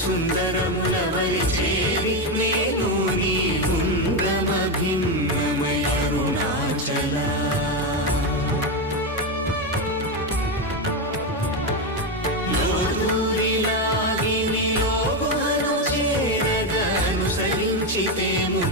సుందరములవలి చేరి నేను నీ గుండ్రమ భిన్నమయ అరుణాచల లోదూరిలాగి నీలో గుహను చేరగ అనుసరించితేము